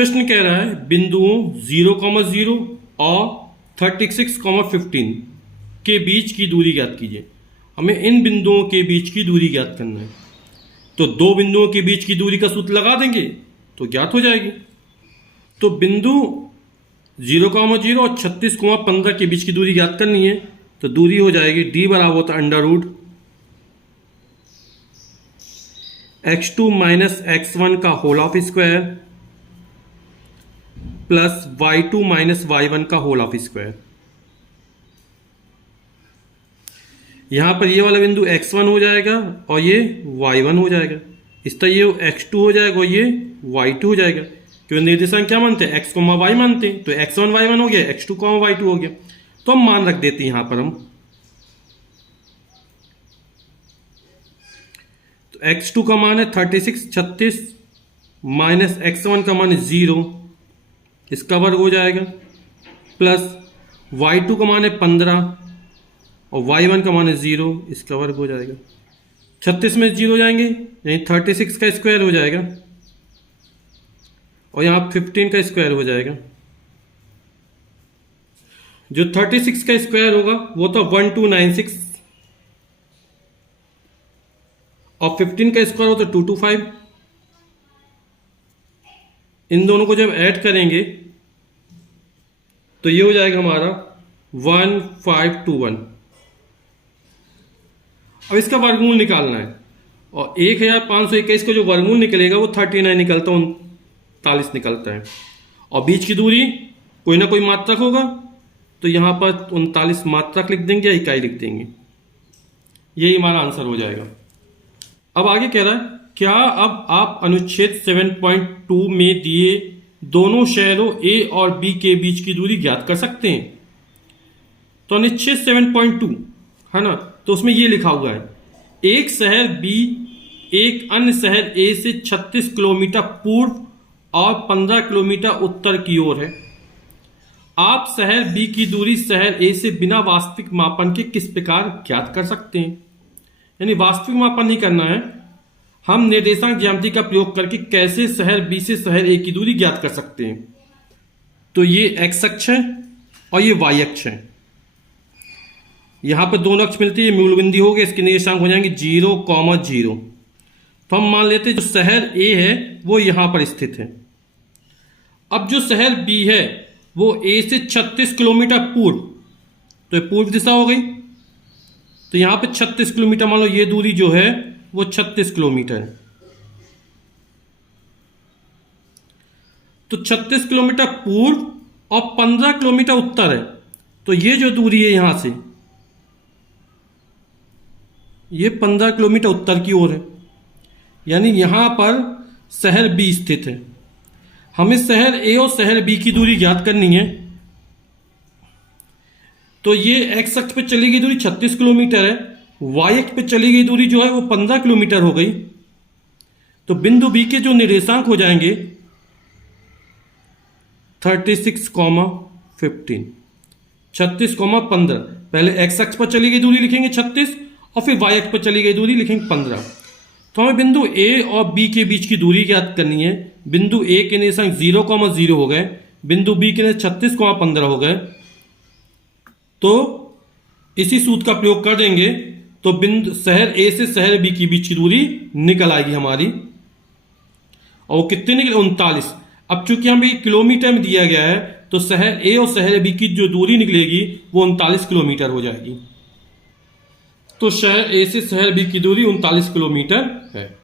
प्रश्न कह रहा है बिंदुओं 0,0 और 36,15 के बीच की दूरी ज्ञात कीजिए। हमें इन बिंदुओं के बीच की दूरी ज्ञात करना है। तो दो बिंदुओं के बीच की दूरी का सूत्र लगा देंगे तो ज्ञात हो जाएगी। तो बिंदु 0,0 और 36,15 के बीच की दूरी ज्ञात करनी है। तो दूरी हो जाएगी d बराबर होता है √ x2 माइनस x1 का whole of square plus y2 minus y1 का होल ऑफ स्क्वायर। यहां पर ये वाला बिंदु x1 हो जाएगा और ये y1 हो जाएगा। इस तरह ये x2 हो जाएगा और ये y2 हो जाएगा, क्योंकि निर्देशांक क्या मानते हैं, x, y मानते हैं। तो x1 y1 हो गया, x2, y2 हो गया। तो हम मान रख देते हैं यहां पर हम। तो x2 का मान है 36 माइनस x1 का मान है 0, इसका वर्ग हो जाएगा, प्लस y2 का मान है 15 और y1 का मान है 0, इसका वर्ग हो जाएगा। 36 में 0 जाएंगे यानी 36 का स्क्वायर हो जाएगा और यहाँ 15 का स्क्वायर हो जाएगा। जो 36 का स्क्वायर होगा वो तो 1296 और 15 का स्क्वायर हो तो 225। इन दोनों को जब ऐड करेंगे तो ये हो जाएगा हमारा 1521। अब इसका वर्गमूल निकालना है और 1521 का जो वर्गमूल निकलेगा वो 39 निकलता है, 39 निकलता है। और बीच की दूरी कोई ना कोई मात्रक होगा तो यहां पर 39 मात्रक लिख देंगे या इकाई लिख देंगे, यही हमारा आंसर हो जाएगा। अब आगे कह रहा है क्या अब आप अनुच्छेद 7.2 में दिए दोनों शहरों A और B के बीच की दूरी ज्ञात कर सकते हैं। तो अनुच्छेद 7.2 है ना, तो उसमें ये लिखा हुआ है एक शहर B एक अन्य शहर A से 36 किलोमीटर पूर्व और 15 किलोमीटर उत्तर की ओर है। आप शहर B की दूरी शहर A से बिना वास्तविक मापन के किस प्रकार ज्ञात कर सकते हैं। यानी वास्तविक मापन नहीं करना है, हम निर्देशांक ज्यामिति का प्रयोग करके कैसे शहर B से शहर A की दूरी ज्ञात कर सकते हैं। तो ये x अक्ष है और ये y अक्ष है। यहां पर दोनों अक्ष मिलती है, मूल बिंदु हो गए, इसके निर्देशांक हो जाएंगे 0,0। तो हम मान लेते हैं जो शहर A है वो यहां पर स्थित है। अब जो शहर B है वो A से 36 किलोमीटर पूर्व, तो ये पूर्व दिशा हो गई। तो यहां पे 36 किलोमीटर मान लो ये दूरी जो है वो 36 किलोमीटर है। तो 36 किलोमीटर पूर्व और 15 किलोमीटर उत्तर है। तो ये जो दूरी है यहां से ये 15 किलोमीटर उत्तर की ओर है, यानी यहां पर शहर B स्थित है। हमें शहर A और शहर B की दूरी ज्ञात करनी है। तो ये x अक्ष पे चली गई दूरी 36 किलोमीटर है, y अक्ष पे चली गई दूरी जो है वो 15 किलोमीटर हो गई। तो बिंदु B के जो निर्देशांक हो जाएंगे 36,15, 36,15। पहले x अक्ष पर चली गई दूरी लिखेंगे 36 और फिर y अक्ष पर चली गई दूरी लिखेंगे 15। तो हमें बिंदु A और B के बीच की दूरी ज्ञात करनी है। बिंदु A के निर्देशांक 0,0 हो गए, बिंदु B के लिए 36,15 हो गए। तो इसी सूत्र का प्रयोग कर देंगे तो बिंदु शहर A से शहर B की बीच की दूरी निकल आएगी हमारी, और वो कितनी निकले 39। अब चूंकि हमें किलोमीटर में दिया गया है तो शहर A और शहर B की जो दूरी निकलेगी वो 39 किलोमीटर हो जाएगी। तो शहर A से शहर B की दूरी 39 किलोमीटर है।